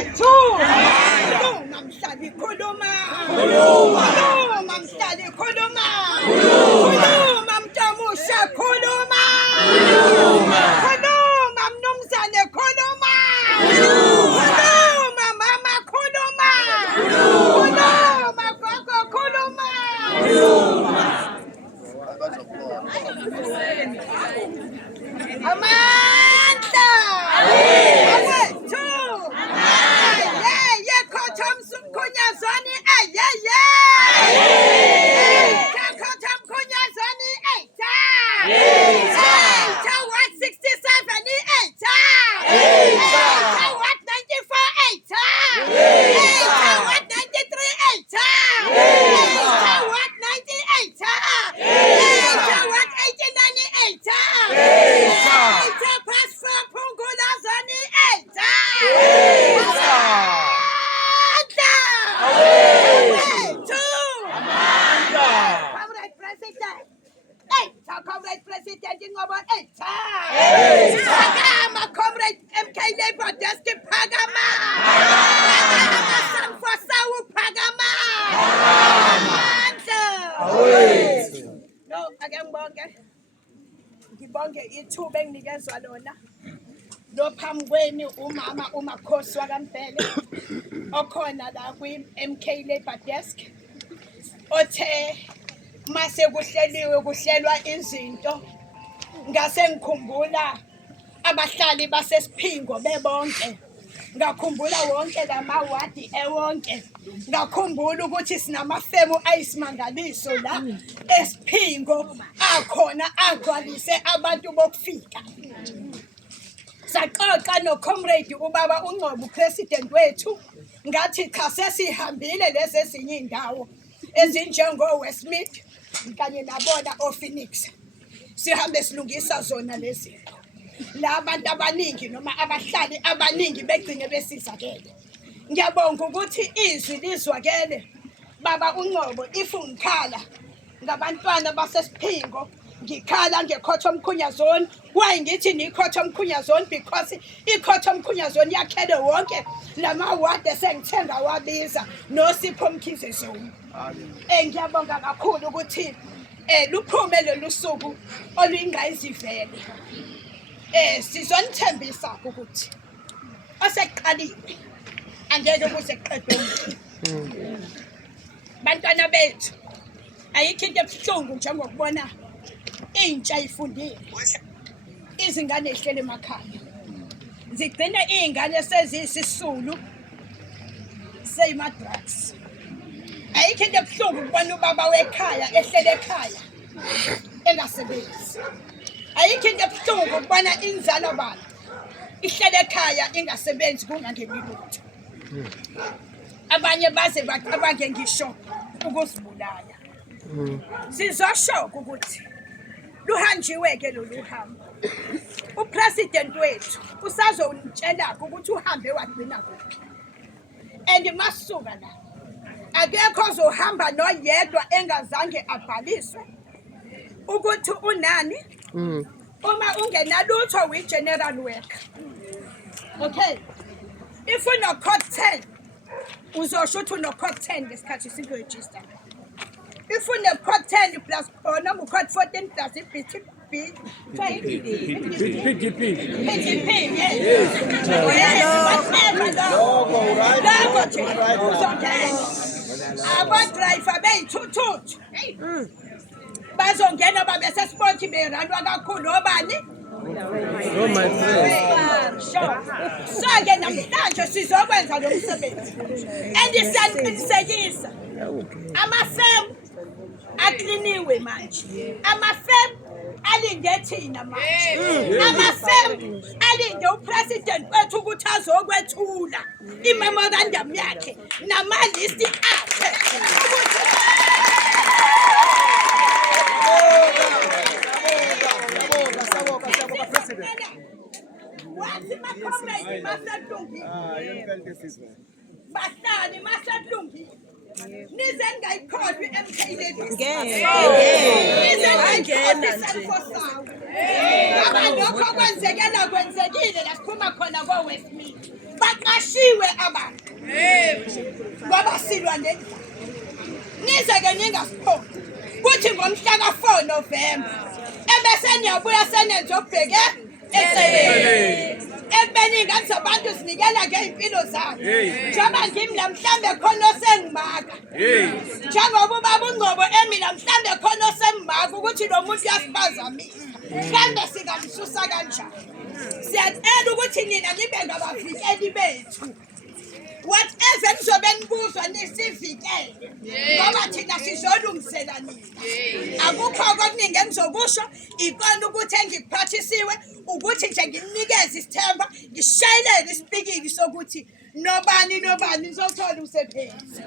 Bawethu khuluma mhlali khuluma khuluma mhlali khuluma khuluma mntamusha khuluma khuluma mnumzane khuluma khuluma mama khuluma khuluma gogo khuluma amandla awethu ye khotham sumkhunyazani ye khotham khunyazani eta what 67 eta what 94 eta what 93 eta what 98 what 89 eta past for Pungulazani eta Comrade President. Comrade President in Ngobon eta Phakama Comrade MK Labour Desk Phakama San for Sawu Phakama No akengibonke ngibonke ithuba enginikezwa lona lo phambi kweni umama uMakhosi wakaMbhele okhona la kwi-MK Labour Desk othe mase kuhleliwe kuhlelwa izinto ngase ngikhumbula abahlali basesiphingo bebonke ngakhumbula wonke lamawadi ewonke ngakhumbula ukuthi sinamafemu ayisimangaliso la esiphingo akhona agcwalise abantu bokufika saxoxa no-comrade ubaba uNgcobo president wethu ngathi cha sesihambile lezi ezinye indawo ezinjengo-Westmead kanye nabona o-Phoenix sihambe silungisa zona lezi la abantu abaningi noma abahlali abaningi begcine besizakele ngiyabonga ukuthi izwi lizwakele baba uNgcobo if ngikhala ngabantwana basesiphingo ngikhala ngekhotho mkhunyazoni why ngithi nikhotho mkhunyazoni because ikhotho mkhunyazoni yakhele wonke lamawadi esengithenga wabiza noSipho Mkhize Zulu ngiyabonga kakhulu ukuthi luphume lolu suku oluyingqayizivele sizonithembisa ukuthi oseqalile angeke kuze kuqedwe bantwana bethu ayikho into ebuhlungu njengokubona intsha ifundile izingane ehlele emakhaya zigcina izingane sezisisulu seyima-drugs ayikho into ebuhlungu ukubona ubaba wekhaya ehlele ekhaya engasebenzi ayikho into ebuhlungu ukubona inzalo bantu ihlele ekhaya ingasebenzi kungangeni lutho abanye baze bacabange ngisho ukuzibulala sizosho ukuthi luhanjiwe-ke lolu hambo upresident wethu usazonitshela ukuthi uhambe wagcina kuphi and masuka la akekho ozohamba noyedwa engazange abhaliswe ukuthi unani uma ungenalutho wi-general worker okay if uno-code 10 uzosho ukuthi uno-code 10 ngesikhathi sinto-register if une-code 10 plus noma u-code 14 plus i-PDP lokho nje uzongena abadrayiva bey'thuthuthu bazongena babe sesibonke berandwa kakhulu obani so-ke namhlanje sizokwenza lo msebenzi and siyaqinisekisa amafemu akliniwe manje amafemu alinde thina manje amafemu alinde upresident wethu ukuthi azokwethula imemorandum yakhe namalisti akhe wathi makomrade masadlungile bahlali masadlungile nize ngayikhohlwa i-MK Labour nize ngayikhohlwa abantu lokho kwenzekile la siphuma khona ko-Westmead baqashiwe abantu ngoba silwa nendlala. Nize-ke ningasiphoqi kuthi ngomhla ka-4 Novemba ebese niyabuya senenze okubheke eceleni ekubeni ingane zabantu zinikela ngey'mpilo zabo njengoba ngimi la mhlambe khona osengimaka njengoba ubaba uNgcobo emi la mhlambe khona osengimaka ukuthi lo muntu uyasibazamisa mhlambe singamsusa kanjani. Siyacela ukuthi nina nibe ngabavikeli bethu whatever nizobe nibuzwa nisivikele ngoba thina sizolungisela nina. Akukho okuningi engizokusho ikona ukuthi engikuphathisiwe ukuthi nje ngimnikeze isithemba ngishayelele isipikili sokuthi nobani nizothola umsebenzi.